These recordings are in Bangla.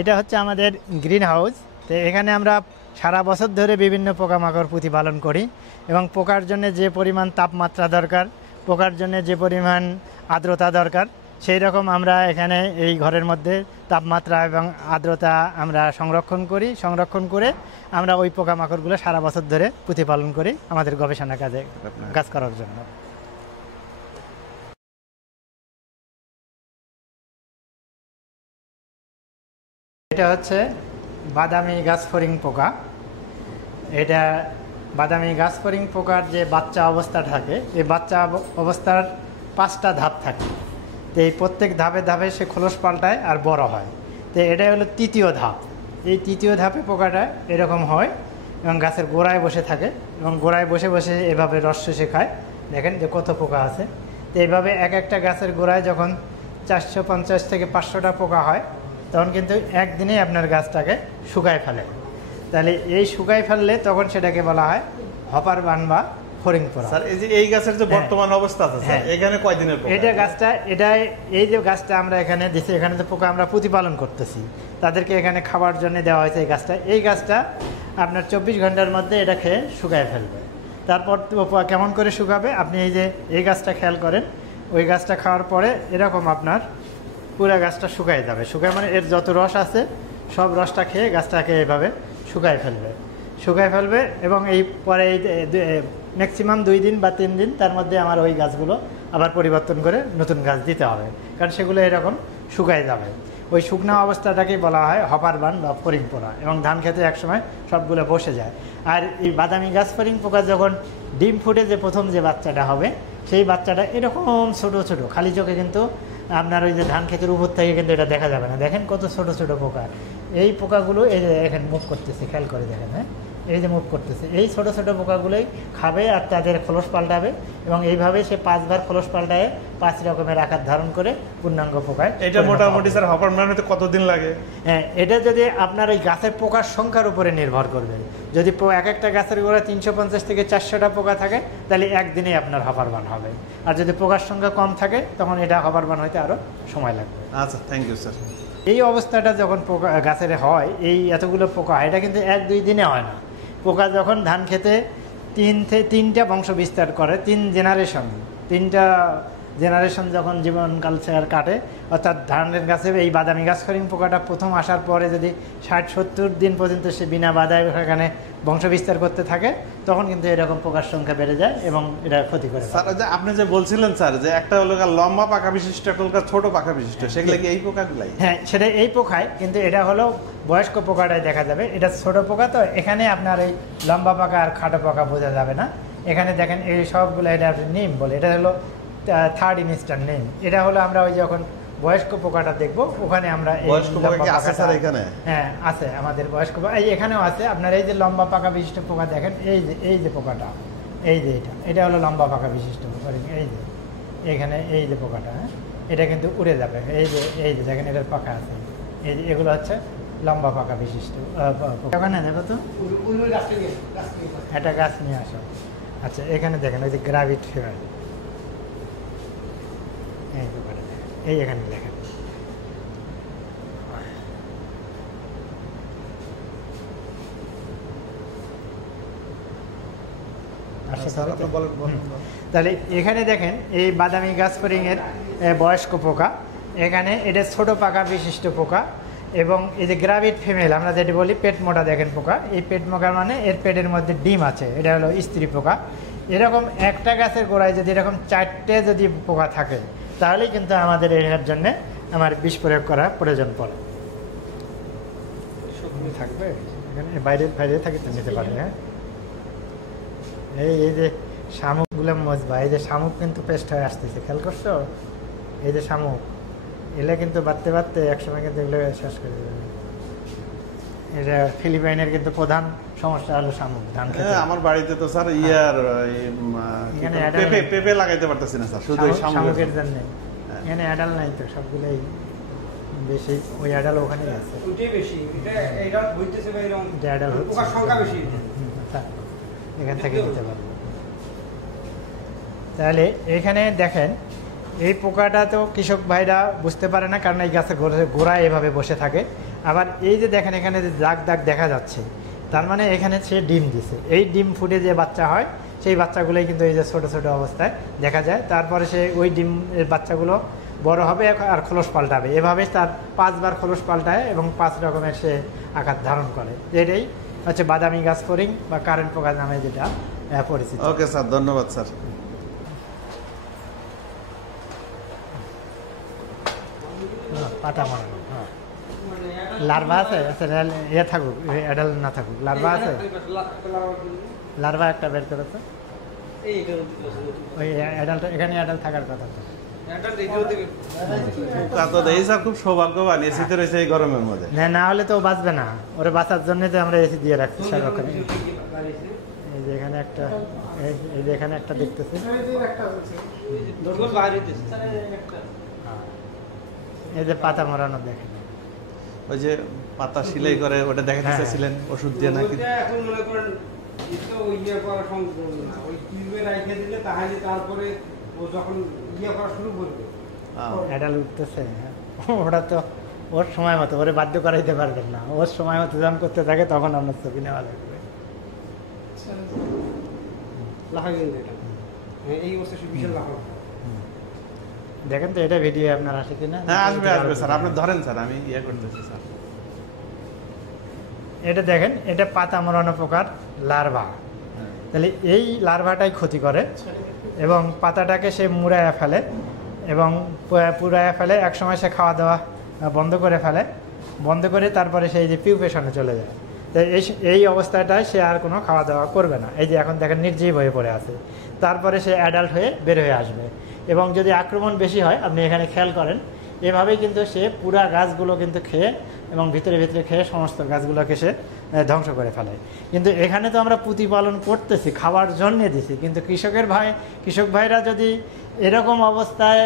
এটা হচ্ছে আমাদের গ্রিন হাউস। তো এখানে আমরা সারা বছর ধরে বিভিন্ন পোকামাকড় প্রতিপালন করি এবং পোকার জন্য যে পরিমাণ তাপমাত্রা দরকার, পোকার জন্য যে পরিমাণ আর্দ্রতা দরকার, সেই রকম আমরা এখানে এই ঘরের মধ্যে তাপমাত্রা এবং আর্দ্রতা আমরা সংরক্ষণ করে আমরা ওই পোকামাকড়গুলো সারা বছর ধরে প্রতিপালন করি আমাদের গবেষণা কাজ করার জন্য। এটা হচ্ছে বাদামি গাছফড়িং পোকা। এটা বাদামি গাছফড়িং পোকার যে বাচ্চা অবস্থা থাকে, এই বাচ্চা অবস্থার 5টা ধাপ থাকে। তো এই প্রত্যেক ধাপে ধাপে সে খোলস পাল্টায় আর বড় হয়। তো এটাই হলো 3য় ধাপ। এই 3য় ধাপে পোকাটা এরকম হয় এবং গাছের গোড়ায় বসে থাকে এবং গোড়ায় বসে বসে এভাবে রস শুষে খায়। দেখেন যে কত পোকা আছে। তো এইভাবে এক একটা গাছের গোড়ায় যখন 450 থেকে 500টা পোকা হয়, তখন কিন্তু একদিনেই আপনার গাছটাকে শুকায় ফেলে। তাহলে এই শুকায় ফেললে তখন সেটাকে বলা হয় হপার বান বা ফড়িং পোকা। স্যার এই গাছের যে বর্তমান অবস্থা আছে স্যার, এখানে কয়দিনের পোকা? এই যে গাছটা আমরা এখানে দিছি, এখানে তো পোকা আমরা প্রতিপালন করতেছি, তাদেরকে এখানে খাবার জন্য দেওয়া হয়েছে এই গাছটা আপনার 24 ঘন্টার মধ্যে এটা খেয়ে শুকায় ফেলবে। তারপর কেমন করে শুকাবে, আপনি এই গাছটা খেয়াল করেন, ওই গাছটা খাওয়ার পরে এরকম আপনার পুরো গাছটা শুকায় যাবে। শুকায় মানে এর যত রস আছে সব রসটা খেয়ে গাছটাকে এইভাবে শুকায় ফেলবে এবং এই পরে ম্যাক্সিমাম 2 দিন বা 3 দিন তার মধ্যে আমার ওই গাছগুলো আবার পরিবর্তন করে নতুন গাছ দিতে হবে, কারণ সেগুলো এরকম শুকায় যাবে। ওই শুকনো অবস্থাটাকেই বলা হয় হপার বান বা ফড়িং পোকা এবং ধান খেতে একসময় সবগুলো বসে যায়। আর এই বাদামি গাছ ফড়িং পোকা যখন ডিম ফুটে যে প্রথম যে বাচ্চাটা হবে, সেই বাচ্চাটা এরকম ছোট ছোট, খালি চোখে কিন্তু আপনার ওই যে ধান ক্ষেতের উপর থেকে কিন্তু এটা দেখা যাবে না। দেখেন কত ছোট ছোট পোকা। এই পোকাগুলো এই যে এখানে মুভ করতেছে, খেয়াল করে দেখেন। হ্যাঁ, এই যে মুভ করতেছে, এই ছোট ছোট পোকাগুলোই খাবে আর তাদের খোলস পাল্টাবে এবং এইভাবে সে 5 বার খোলস পাল্টায় 5 রকমের আকার ধারণ করে পূর্ণাঙ্গ পোকায়। এটা মোটামুটি স্যার হপার ম্যান হতে কতদিন লাগে? হ্যাঁ, এটা যদি আপনার ওই গাছের পোকার সংখ্যার উপরে নির্ভর করবে। যদি এক একটা গাছের গোড়ায় 350 থেকে 400টা পোকা থাকে, তাহলে একদিনেই আপনার হপার বান হবে। আর যদি পোকার সংখ্যা কম থাকে, তখন এটা হপার বান হইতে আরও সময় লাগবে। আচ্ছা, থ্যাংক ইউ স্যার। এই অবস্থাটা যখন পোকা গাছের হয়, এই এতগুলো পোকা, এটা কিন্তু 1-2 দিনে হয় না। পোকা যখন ধান খেতে 3টা বংশ বিস্তার করে, 3টা জেনারেশন যখন জীবনকাল কাটে, অর্থাৎ ধানের গাছে এই বাদামি গাছ ফড়িং পোকাটা প্রথম আসার পরে যদি 60-70 দিন পর্যন্ত সে বিনা বাধায় এখানে বংশ বিস্তার করতে থাকে, তখন কিন্তু এরকম পোকার সংখ্যা বেড়ে যায় এবং এটা ক্ষতি করে। স্যার আপনি যে বলছিলেন স্যার যে একটা হলো লম্বা পাকা বিশিষ্ট, একটা ছোট পাকা বিশিষ্ট, সেগুলো কি এই পোকাগুলাই? হ্যাঁ, সেটা এই পোকায়, কিন্তু এটা হলো বয়স্ক পোকাটাই দেখা যাবে। এটা ছোট পোকা, তো এখানে আপনার এই লম্বা পাকা আর খাটো পোকা বোঝা যাবে না। এখানে দেখেন এই সবগুলো এটা নেম বলে, এটা হলো 3rd ইনস্ট্যান্ট নেম। এটা হলো আমরা ওই যখন বয়স্ক পোকাটা দেখবো, ওখানে আমরা বয়স্ক পোকা কি আছে স্যার এখানে? হ্যাঁ, আছে আমাদের বয়স্ক পোকা, এই এখানেও আছে। আপনার এই যে লম্বা পাকা বিশিষ্ট পোকা দেখেন, এই যে পোকাটা, এই যে এটা হলো লম্বা পাকা বিশিষ্ট পোকা। এই যে এখানে এই যে পোকাটা, হ্যাঁ, এটা কিন্তু উড়ে যাবে। এই যে দেখেন এটার পাকা আছে, এই যে এগুলো হচ্ছে লম্বা পাকা বিশিষ্ট ওখানে। দেখো তো একটা গাছ নিয়ে আসো। আচ্ছা, এখানে দেখেন ওই যে গ্রাভিট ফিভার, এই পোকাটা এই এখানে দেখেন। তাহলে এখানে দেখেন এই বাদামি গাছ ফড়িং এর বয়স্ক পোকা, এখানে এটা ছোট পাকা বিশিষ্ট পোকা এবং এই যে গ্রাভিট ফিমেল আমরা যেটি বলি পেট মোটা দেখেন পোকা। এই পেট মোটা মানে এর পেটের মধ্যে ডিম আছে, এটা হলো স্ত্রী পোকা। এরকম একটা গাছের গোড়ায় যদি এরকম 4টে যদি পোকা থাকে, তাহলেই কিন্তু আমাদের এর জন্য আমার বিষ প্রয়োগ করা প্রয়োজন পড়ে। থাকবে এখানে বাইরে থাকে তো নিতে পারে। হ্যাঁ, এই যে শামুকগুলো মজবা, এই যে শামুক কিন্তু পেস্ট হয়ে আসতেছে, খেয়াল করছো? এই যে শামুক, এগুলো কিন্তু বাড়তে একসময় কিন্তু এগুলো শেষ করে দেবে। এটা ফিলিপাইনের কিন্তু প্রধান সমস্যা হলো শামুক ধান খেতে। আমার বাড়িতে তো স্যার পেঁপে লাগাইতে পারতেছি না স্যার, শুধু শামুকের জন্য। এখানে অ্যাডাল নাই তো, সবগুলোই বেশি ওই অ্যাডাল ওখানেই আছে। এখান থেকে দিতে পারবো। তাহলে এখানে দেখেন এই পোকাটা তো কৃষক ভাইরা বুঝতে পারে না, কারণ এই গাছের গোড়ায় এভাবে বসে থাকে। আবার এই যে দেখেন এখানে যে দাগ দাগ দেখা যাচ্ছে, তার মানে এখানে সে ডিম দিছে। এই ডিম ফুটে যে বাচ্চা হয় সেই বাচ্চাগুলোই কিন্তু এই যে ছোটো ছোটো অবস্থায় দেখা যায়। তারপরে সে ওই ডিমের বাচ্চাগুলো বড় হবে আর খোলস পাল্টাবে, এভাবে তার 5 বার খোলস পাল্টায় এবং 5 রকমের সে আকার ধারণ করে। এটাই হচ্ছে বাদামি গাছ ফড়িং বা কারেন্ট পোকা নামে যেটা পরিচিত। ওকে স্যার, ধন্যবাদ স্যার। পাতা মারানো, হ্যাঁ। লার্ভা আছে? আচ্ছা, ইয়ে থাকুক, অ্যাডাল্ট না থাকুক, লার্ভা আছে? লার্ভা একটা বের করেছে, ওই অ্যাডাল্ট, এখানে অ্যাডাল্ট থাকার কথা তো। তো দেখি স্যার খুব সৌভাগ্যবান, এসিতে রয়েছে এই গরমের মধ্যে। না হলে তো বাঁচবে না, ওরে বাঁচার জন্য তো আমরা এসি দিয়ে রাখছি সারাক্ষণ। এই যে এখানে একটা, এই যে এখানে একটা দেখতেছি, এই যে পাতা মরানো দেখেন, ওই যে পাতা সিলাই করে ওটা দেখাতে চাইছিলেন ওষুধ দিয়ে নাকি? এখন মনে করেন ওই ইয়ে করা সম্ভব না, ওই টিউবে রাখে দিলে তাহলে তারপরে ও যখন ইয়ে করা শুরু করবে অ্যাডাল উঠতেছে, ওটা তো ওর সময় মতো, ওরে বাধ্য করাইতে পারবেন না। ওর সময় মতো যখন করতে থাকে তখন আপনার ছবি নেওয়া লাগবে। লাফা কিন্তু এটা এই অবস্থা বিশাল লাফা। দেখেন তো এটা ভিডিও আপনার আসে কিনা? হ্যাঁ আসবে আসবে স্যার, আপনি ধরেন স্যার, আমি ইয়ে করতেছি স্যার। এটা দেখেন, এটা পাতা মরানো পোকার লার্ভা। তাহলে এই লার্ভাটাই ক্ষতি করে এবং পাতাটাকে সে মুড়াইয়া ফেলে এবং পুড়াইয়া ফেলে। একসময় সে খাওয়া দাওয়া বন্ধ করে ফেলে, বন্ধ করে তারপরে সেই যে পিউপেশনে চলে যায়। তো এই অবস্থাটায় সে আর কোনো খাওয়া দাওয়া করবে না। এই যে এখন দেখেন নির্জীব হয়ে পড়ে আছে, তারপরে সে অ্যাডাল্ট হয়ে বের হয়ে আসবে। এবং যদি আক্রমণ বেশি হয়, আপনি এখানে খেয়াল করেন, এভাবেই কিন্তু সে পুরা গাছগুলো কিন্তু খেয়ে এবং ভিতরে ভিতরে খেয়ে সমস্ত গাছগুলোকে সে ধ্বংস করে ফেলে। কিন্তু এখানে তো আমরা প্রতিপালন করতেছি, খাওয়ার জন্যে দিছি, কিন্তু কৃষক ভাইরা যদি এরকম অবস্থায়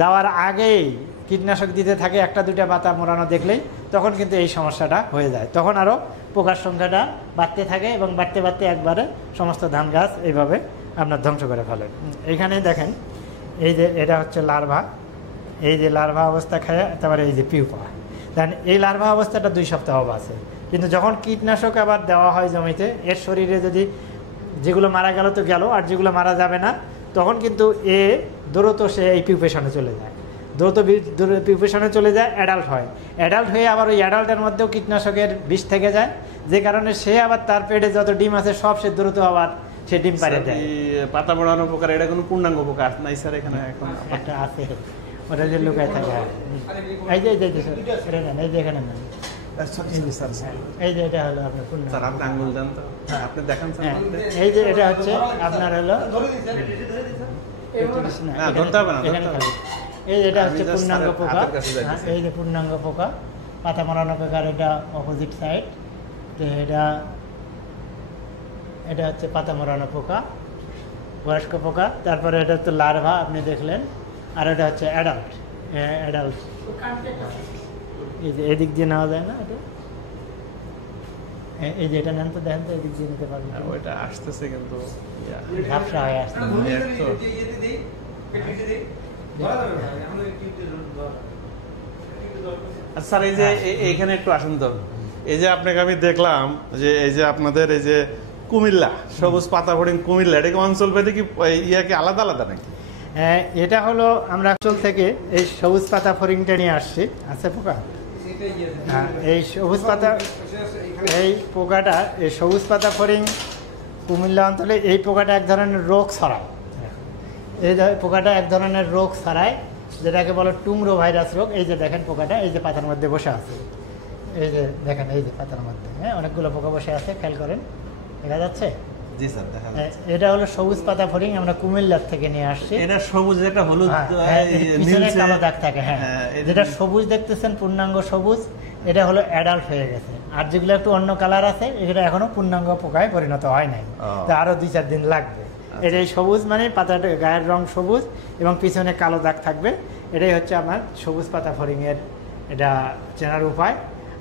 যাওয়ার আগেই কীটনাশক দিতে থাকে, একটা দুটা পাতা মোড়ানো দেখলেই, তখন কিন্তু এই সমস্যাটা হয়ে যায়। তখন আরও পোকার সংখ্যাটা বাড়তে থাকে এবং বাড়তে বাড়তে একবারে সমস্ত ধান গাছ এইভাবে আপনার ধ্বংস করে ফেলে। এইখানে দেখেন, এই যে এটা হচ্ছে লার্ভা, এই যে লার্ভা অবস্থা খায়, তারপরে এই যে পিউপা। দেন এই লার্ভা অবস্থাটা 2 সপ্তাহ আছে, কিন্তু যখন কীটনাশক আবার দেওয়া হয় জমিতে, এর শরীরে যদি যেগুলো মারা গেল তো গেল, আর যেগুলো মারা যাবে না তখন কিন্তু দ্রুত সে এই পিউপেশনে চলে যায়, দ্রুত পিউপেশনে চলে যায়, অ্যাডাল্ট হয়। অ্যাডাল্ট হয়ে আবার ওই অ্যাডাল্টের মধ্যেও কীটনাশকের বিষ থেকে যায়, যে কারণে সে আবার তার পেটে যত ডিম আছে সব সে দ্রুত আবার সে ডিম পাড়ে দেয়। পাতা মোড়ানো পোকার এটা কোনো পূর্ণাঙ্গ পোকা নাই স্যার? এখানে এখন একটা আছে, ওটা যে লুকায় থাকে। এই যে এই যে এখানে নেন, এই যে এটা হলো আপনার পূর্ণ। স্যার আপনি আঙ্গুল দেন তো, আপনি দেখান স্যার। এই যে এটা হচ্ছে আপনার হলো, এই যেটা হচ্ছে পূর্ণাঙ্গ পোকা। এই যে পূর্ণাঙ্গ পোকা, পাতা মরানো পোকার এটা অপোজিট সাইড। তো এটা হচ্ছে পাতা মরানো পোকা, বয়স্ক পোকা। তারপরে এটা হচ্ছে লার্ভা, আপনি দেখলেন। আর এটা হচ্ছে অ্যাডাল্ট। এই যে এদিক দিয়ে নেওয়া যায় না, এটা এই যে এটা নেন তো, দেখেন তো এদিক দিয়ে নিতে পারবেন। ওইটা আসতেছে কিন্তু ঝাপসা হয়ে আসছে। স্যার এই যে এইখানে একটু আসেন তো। এই যে আপনাকে আমি দেখলাম যে এই যে আপনাদের এই যে কুমিল্লা সবুজ পাতা ফড়িং কুমিল্লা, এটা কি অঞ্চল ভেদে কি কি আলাদা আলাদা নাকি? হ্যাঁ, এটা হলো আমরা অঞ্চল থেকে এই সবুজ পাতা ফড়িংটা নিয়ে আসছি। আছে পোকা? হ্যাঁ, এই সবুজ পাতা, এই পোকাটা, এই সবুজ পাতা ফড়িং কুমিল্লা অঞ্চলে এই পোকাটা এক ধরনের রোগ ছড়ায়। এই পোকাটা এক ধরনের রোগ ছড়ায়, যেটাকে বলে টুমরো ভাইরাস রোগ। এই যে দেখেন পোকাটা এই যে পাতার মধ্যে বসে আছে, এই যে দেখেন এই যে পাতার মধ্যে, হ্যাঁ, অনেকগুলো পোকা বসে আছে, খেয়াল করেন, দেখা যাচ্ছে? জি স্যার, দেখা যাচ্ছে। এটা হলো সবুজ পাতা ফড়িং, আমরা কুমিল্লার থেকে নিয়ে আসছি। এটা সবুজ, একটা হলুদ পিছনে কালো দাগ থাকে। হ্যাঁ, যেটা সবুজ দেখতেছেন পূর্ণাঙ্গ সবুজ, এটা হলো অ্যাডাল্ট হয়ে গেছে। আর যেগুলো একটু অন্য কালার আছে, এগুলো এখনো পূর্ণাঙ্গ পোকায় পরিণত হয় নাই, তো আরো 2-4 দিন লাগবে। এটাই সবুজ, মানে পাতাটা গায়ের রং সবুজ এবং পিছনে কালো দাগ থাকবে। এটাই হচ্ছে আমার সবুজ পাতা ফড়িং এর এটা চেনার উপায়।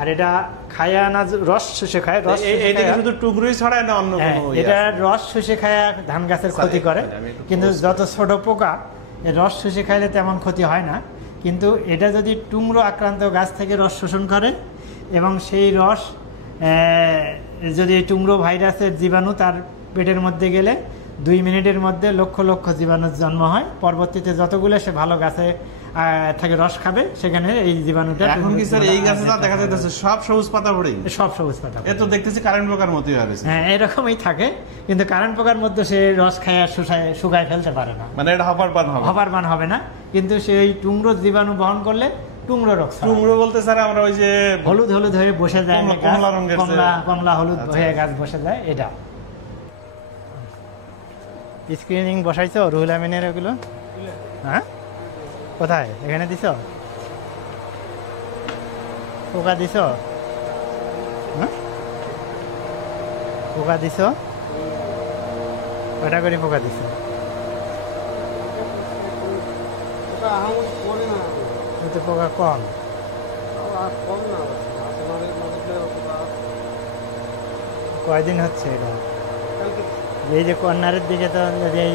আর এটা খায় না, রস শুষে খায়। রস শুধু টুকরোই ছড়ায় না অন্য কোনো? এটা রস শুষে খায় ধান গাছের ক্ষতি করে, কিন্তু যত ছোট পোকা রস শুষে খাইলে তেমন ক্ষতি হয় না। কিন্তু এটা যদি টুমরো আক্রান্ত গাছ থেকে রস শোষণ করে এবং সেই রস যদি টুমরো ভাইরাসের জীবাণু তার পেটের মধ্যে গেলে 2 মিনিটের মধ্যে লক্ষ লক্ষ জীবাণুর জন্ম হয়। পরবর্তীতে যতগুলো সে ভালো গাছে থেকে রস খাবে সেখানে এই জীবাণুটা। এখন কি স্যার এই গাছে দেখা যাচ্ছে সব সবুজ পাতা পড়ে? সব সবুজ পাতা। এ তো দেখতেছি কারেন্ট পোকার মতোই হবে। হ্যাঁ, এরকমই থাকে, কিন্তু কারেন্ট পোকার মধ্যে সে রস খায় আর শুকায় ফেলতে পারে না, মানে এটা হপার পান হবে না। কিন্তু সেই টুমরো জীবাণু বহন করলে টুমরো রোগ। টুমরো বলতে স্যার আমরা ওই যে হলুদ হলুদ হয়ে বসে যায়, কমলা রঙের, কমলা হলুদ হয়ে গাছ বসে যায়, এটা। স্ক্রিনিং বসাইছো রুহুল আমিনের ওগুলো? হ্যাঁ, কোথায়? এখানে দিছ? পোকা দিছ? হ্যাঁ, পোকা দিছ? কটা করে পোকা দিছ? পোকা কম। কয়দিন হচ্ছে এটা? এই যে কর্নারের দিকে তো এই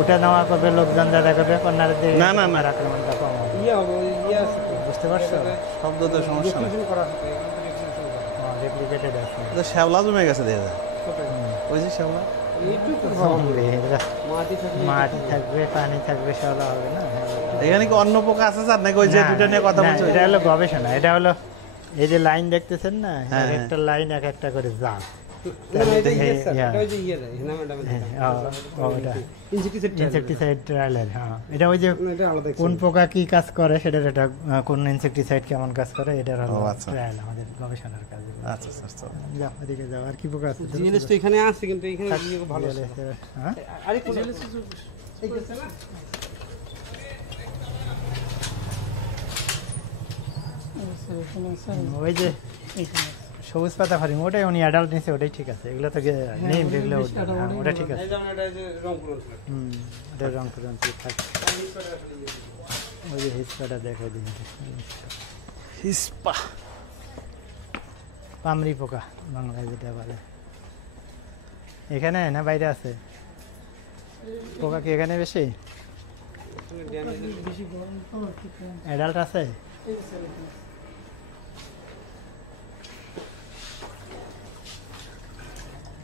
উঠা নেওয়া করবে লোকজন, দাদা করবে কর্নারের দিকে, না আক্রমণটা কম হবে। বুঝতে পারছো? শব্দ তো সমস্যা নেই, রেপ্লিকেটেড আছে। শ্যাওলা জমে গেছে দেখা যায়, ওই যে শ্যাওলা মাটি থাকবে, পানি থাকবে, শ্যাওলা হবে না। এখানে কি অন্য পোকা আছে স্যার নাকি ওই যে দুটো নিয়ে কথা বলছো? এটা হলো গবেষণা, এটা হলো এই যে লাইন দেখতেছেন না, একটা লাইন এক একটা করে জাত। ইনসেকটিসাইড ট্রায়ালের, হ্যাঁ, এটা ওই যে কোন পোকা কি কাজ করে সেটার, এটা কোন ইনসেকটিসাইড কেমন কাজ করে, এটার হলো ট্রায়াল, আমাদের গবেষণার কাজ। আচ্ছা আচ্ছা, যাও এদিকে যাও। আর কি পোকা আছে? জিনিস তো এখানে আছে, কিন্তু এখানে ভালো আছে। হ্যাঁ, আরেকটু এই গেছে না, ওই যে সবুজ পাতা ফার্মিং, ওটাই উনি অ্যাডাল্ট নিছে, ওটাই ঠিক আছে। এগুলো তো নেই, এগুলো ওটা ঠিক আছে। ওটা রংপুর থাকে। ওই যে হিসপাটা দেখো, হিসপা পামরি পোকা বাংলায় যেটা বলে। এখানে না বাইরে আছে পোকা? কি এখানে বেশি অ্যাডাল্ট আছে?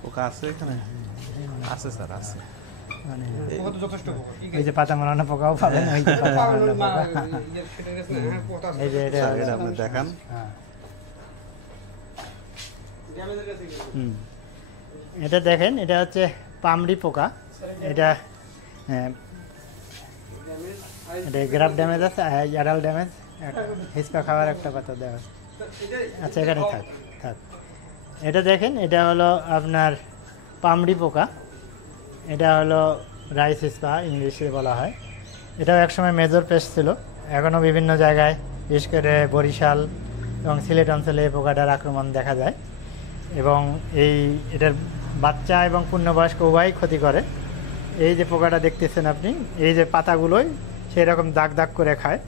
পোকা আছে এখানে? আছে স্যার, আছে। মানে ওই যে পাতা মারানো পোকাও পাবেন, ওই যে পাতা মারানো পোকা। এই যে এটা আপনি দেখান। এটা দেখেন, এটা হচ্ছে পামরি পোকা। এটা এটা গ্রাফ ড্যামেজ আছে, অ্যাডাল্ট ড্যামেজ। হিসকা খাওয়ার একটা পাতা দেওয়া। আচ্ছা, এখানে থাক। এটা দেখেন, এটা হলো আপনার পামরি পোকা। এটা হলো রাইস হিসকা ইংলিশে বলা হয়। এটাও একসময় মেজর পেস্ট ছিল, এখনও বিভিন্ন জায়গায় বিশেষ করে বরিশাল এবং সিলেট অঞ্চলে এই পোকাটার আক্রমণ দেখা যায়। এবং এটার বাচ্চা এবং পূর্ণবয়স্ক উভয়ই ক্ষতি করে। এই যে পোকাটা দেখতেছেন আপনি, এই যে পাতাগুলোই সেই রকম দাগ দাগ করে খায়,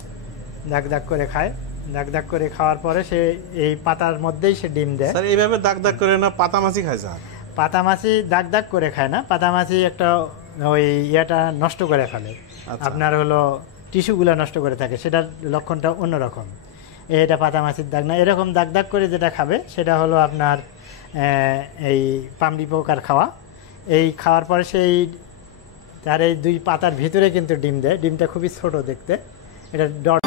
দাগ করে খাওয়ার পরে সে এই পাতার মধ্যেই সে ডিম দেয়। স্যার এইভাবে দাগ দাগ করে না পাতামাছি খায় স্যার? পাতামাছি দাগ করে খায় না, পাতামাছি একটা ওই ইয়েটা নষ্ট করে ফেলে, আপনার হলো টিস্যুগুলো নষ্ট করে থাকে, সেটার লক্ষণটা অন্যরকম। এটা পাতামাছির দাগ না। এরকম দাগ করে যেটা খাবে সেটা হলো আপনার এই পামরি পোকার খাওয়া। এই খাওয়ার পরে সেই তার এই 2 পাতার ভিতরে কিন্তু ডিম দেয়। ডিমটা খুবই ছোট দেখতে, এটা ডট